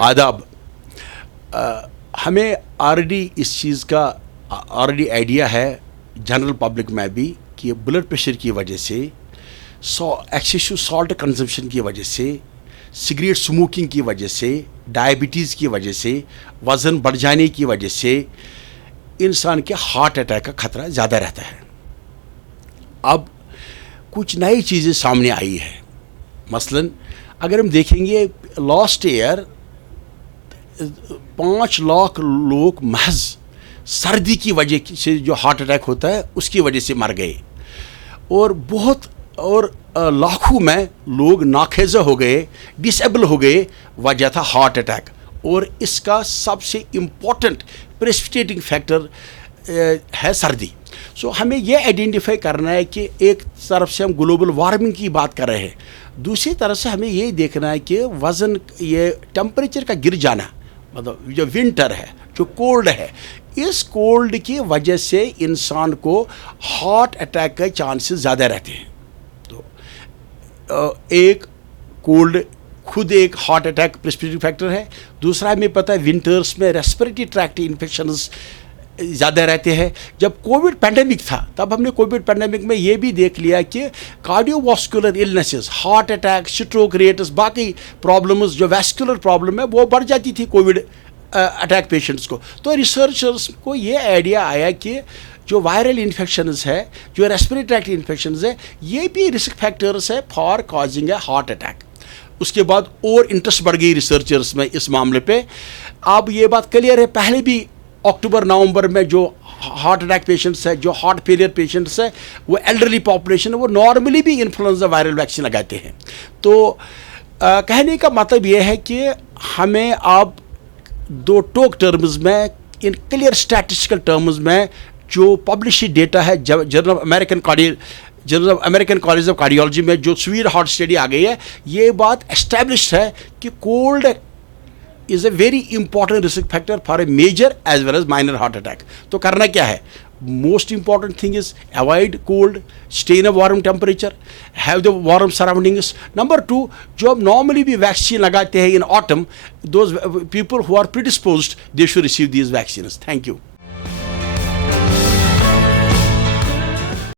आदाब। हमें ऑलरेडी इस चीज़ का ऑलरेडी आइडिया है जनरल पब्लिक में भी कि ब्लड प्रेशर की वजह से, एक्सेसिव सॉल्ट कंजम्पशन की वजह से, सिगरेट स्मोकिंग की वजह से, डायबिटीज़ की वजह से, वज़न बढ़ जाने की वजह से इंसान के हार्ट अटैक का ख़तरा ज़्यादा रहता है। अब कुछ नई चीज़ें सामने आई है। मसलन अगर हम देखेंगे लास्ट ईयर 5 लाख लोग महज सर्दी की वजह से जो हार्ट अटैक होता है उसकी वजह से मर गए, और लाखों में लोग नाखेज़ा हो गए, डिसेबल हो गए, वजह था हार्ट अटैक। और इसका सबसे इम्पोर्टेंट प्रेसिपिटेटिंग फैक्टर है सर्दी। सो हमें यह आइडेंटिफाई करना है कि एक तरफ से हम ग्लोबल वार्मिंग की बात कर रहे हैं, दूसरी तरफ से हमें ये देखना है कि वज़न, ये टेम्परेचर का गिर जाना, मतलब जो विंटर है, जो कोल्ड है, इस कोल्ड की वजह से इंसान को हार्ट अटैक के चांसेस ज़्यादा रहते हैं। तो एक कोल्ड खुद एक हार्ट अटैक प्रेसिपिटेटिंग फैक्टर है। दूसरा हमें पता है विंटर्स में रेस्पिरेटरी ट्रैक्ट इन्फेक्शंस ज़्यादा रहते हैं। जब कोविड पैंडेमिक था तब हमने कोविड पैंडेमिक में ये भी देख लिया कि cardiovascular illnesses, heart attack, stroke rates, बाकी प्रॉब्लम्स, जो वैस्कुलर प्रॉब्लम है वो बढ़ जाती थी कोविड अटैक पेशेंट्स को। तो रिसर्चर्स को ये आइडिया आया कि जो वायरल इन्फेक्शंस है, जो रेस्पिरेटरी ट्रैक्ट इन्फेक्शंस है, ये भी रिस्क फैक्टर्स है for causing A heart attack. उसके बाद और इंटरेस्ट बढ़ गई रिसर्चर्स में इस मामले पे। अब ये बात क्लियर है, पहले भी अक्टूबर नवंबर में जो हार्ट अटैक पेशेंट्स है, जो हार्ट फेलियर पेशेंट्स है, वो एल्डरली पॉपुलेशन है, वो नॉर्मली भी इन्फ्लुएंजा वायरल वैक्सीन लगाते हैं। तो कहने का मतलब ये है कि हमें अब दो टोक टर्म्स में, इन क्लियर स्टैटिस्टिकल टर्म्स में, जो पब्लिश डेटा है journal American college of cardiology में जो स्वीड हार्ट स्टडी आ गई है, ये बात एस्टैब्लिश्ड है कि cold is a very important risk factor for a major as well as minor heart attack. तो करना क्या है? Most important thing is avoid cold, stay in a warm temperature, have the warm surroundings. Number 2, जो अब normally भी vaccine लगाते हैं in autumn, those people who are predisposed, they should receive these vaccines. Thank you.